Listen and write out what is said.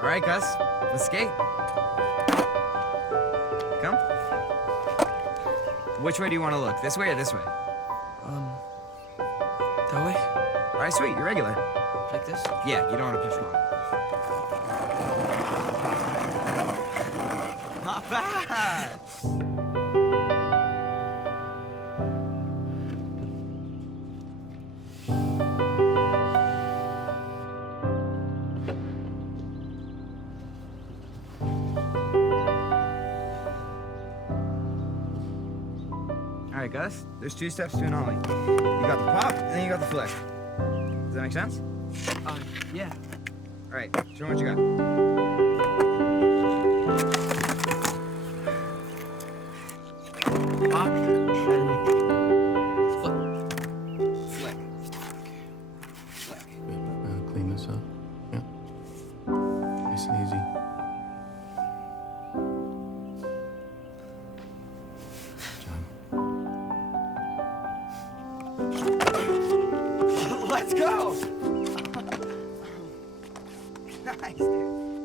All right, Gus, let's skate. Come. Which way do you want to look? This way or this way? That way? All right, sweet, you're regular. Like this? Yeah, you don't want to push them on. Not bad! All right, Gus, there's 2 steps to an ollie. You got the pop, and then you got the flick. Does that make sense? Yeah. All right, show me what you got. Pop. Flick. Flick. Clean this up. Yeah. Nice and easy. Let's go! Nice, dude.